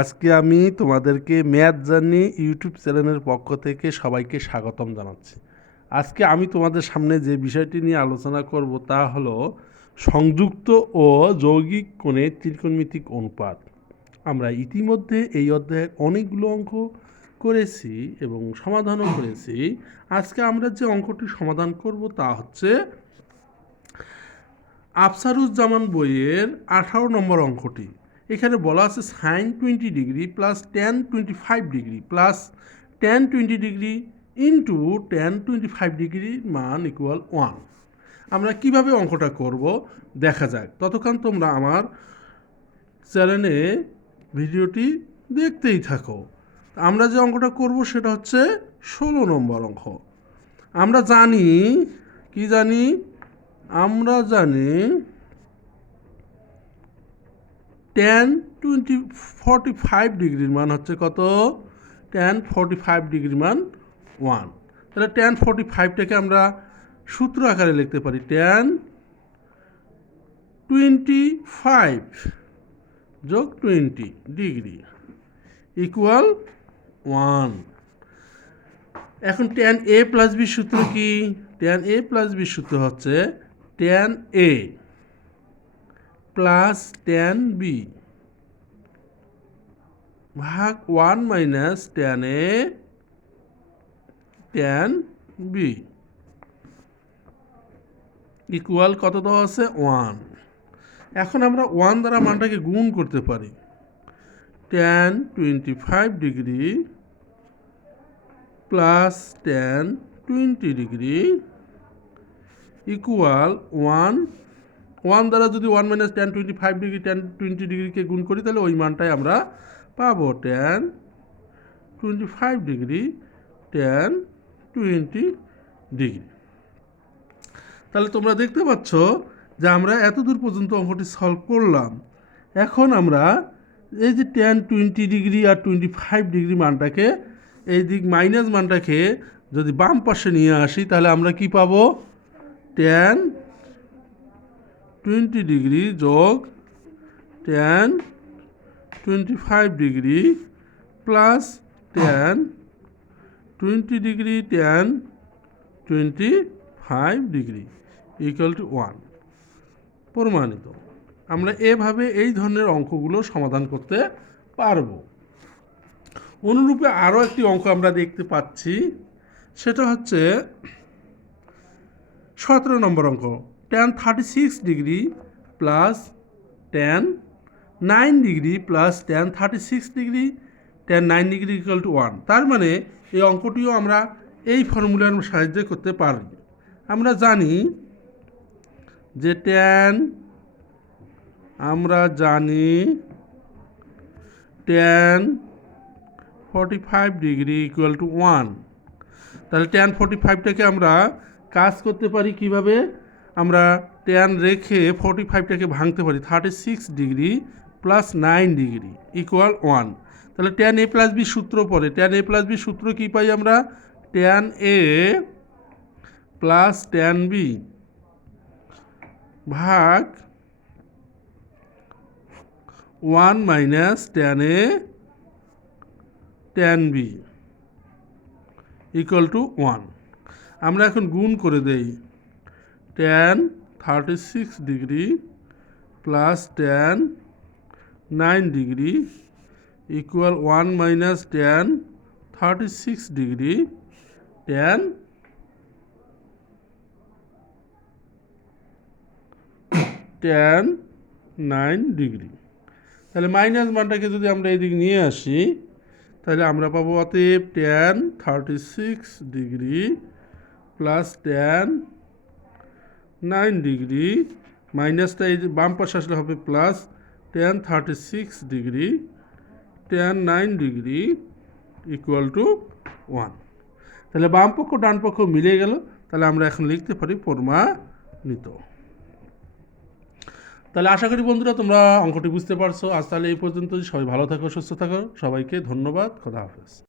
আজকে আমি তোমাদেরকে ম্যাথ জার্নি ইউটিউব চ্যানেলের পক্ষ থেকে সবাইকে স্বাগতম জানাচ্ছি। আজকে আমি তোমাদের সামনে যে বিষয়টি নিয়ে আলোচনা করব তা হলো সংযুক্ত ও যৌগিক কোণের ত্রিকোণমিতিক অনুপাত। আমরা ইতিমধ্যে এই অধ্যায়ের অনেকগুলো অঙ্ক করেছি এবং সমাধানও করেছি। আজকে আমরা যে অঙ্কটি সমাধান করব তা হচ্ছে আফসারুজ্জামান বইয়ের আঠারো নম্বর অঙ্কটি। এখানে বলা আছে sine twenty degree plus tan twenty five degree plus tan twenty degree into tan twenty five ডিগ্রির মান ইকুয়াল ওয়ান আমরা কীভাবে অঙ্কটা করব? দেখা যাক। ততক্ষণ তোমরা আমার চ্যানেলে ভিডিওটি দেখতেই থাকো। আমরা যে অঙ্কটা করব সেটা হচ্ছে ষোলো নম্বর অঙ্ক। আমরা জানি, কি জানি? আমরা জানি টেন টোয়েন্টি ফর্টি ফাইভ ডিগ্রির মান হচ্ছে কত? টেন ফর্টি ফাইভ ডিগ্রির মান ওয়ান তাহলে টেন ফর্টি ফাইভটাকে আমরা সূত্র আকারে লিখতে পারি। টেন টোয়েন্টি ফাইভ যোগ টোয়েন্টি ডিগ্রি ইকুয়াল ওয়ান এখন টেন এ প্লাস বি সূত্র কি? টেন এ প্লাস বি সূত্র হচ্ছে tan A plus tan B ভাগ one minus tan A tan B equal কত দেওয়া আছে? ওয়ান এখন আমরা ওয়ান দ্বারা মানটাকে গুণ করতে পারি। Tan twenty five degree plus tan twenty degree equal one one দ্বারা যদি one minus tan twenty five degree tan twenty ডিগ্রিকে গুণ করি, তাহলে ওই মানটাই আমরা পাবো tan twenty five degree tan twenty degree তাহলে তোমরা দেখতে পাচ্ছ যে আমরা এত দূর পর্যন্ত অঙ্কটি সলভ করলাম। এখন আমরা এই যে টেন টোয়েন্টি ডিগ্রি আর টোয়েন্টি ফাইভ ডিগ্রি মানটাকে, এই দিক মাইনাস মানটাকে যদি বাম পাশে নিয়ে আসি, তাহলে আমরা কি পাবো? টেন টোয়েন্টি ডিগ্রি যোগ tan twenty five degree plus tan twenty degree tan twenty five degree equal to one প্রমাণিত। আমরা এভাবে এই ধরনের অঙ্কগুলো সমাধান করতে পারব। অনুরূপে আরও একটি অঙ্ক আমরা দেখতে পাচ্ছি, সেটা হচ্ছে সতেরো নম্বর অঙ্ক। Tan thirty six degree plus tan nine degree plus tan thirty six degree tan nine degree equal to one তার মানে এই অঙ্কটিও আমরা এই ফর্মুলার সাহায্যে করতে পারি আমরা জানি যে টেন আমরা জানি tan forty five degree equal to one তাহলে টেন ফর্টি ফাইভটাকে আমরা কাজ করতে পারি কীভাবে? আমরা টেন রেখে ফর্টি ফাইভটাকে ভাঙতে পারি thirty six degree plus nine degree equal one তাহলে টেন এ প্লাস বি সূত্র পরে টেন এ প্লাস বি সূত্র কী পাই আমরা? Tan A plus tan B ভাগ one minus tan A tan B equal to one আমরা এখন গুণ করে দেই tan thirty six degree plus tan nine degree equal one minus tan thirty six degree tan tan nine degree তাহলে minus মানটাকে যদি আমরা এদিক নিয়ে আসি, তাহলে আমরা পাবো অতএব tan thirty six degree plus tan nine degree মাইনাসটা এই বাম পাশে আসলে হবে plus tan thirty six degree tan nine degree equal to one তাহলে বাম পক্ষ, ডান পক্ষ মিলে গেল, তাহলে আমরা এখন লিখতে পারি প্রমাণিত। তাহলে আশা করি বন্ধুরা তোমরা অঙ্কটি বুঝতে পারছ। আজ তাহলে এই পর্যন্ত সবাই ভালো থাকো, সুস্থ থাকো। সবাইকে ধন্যবাদ। খোদা হাফেজ।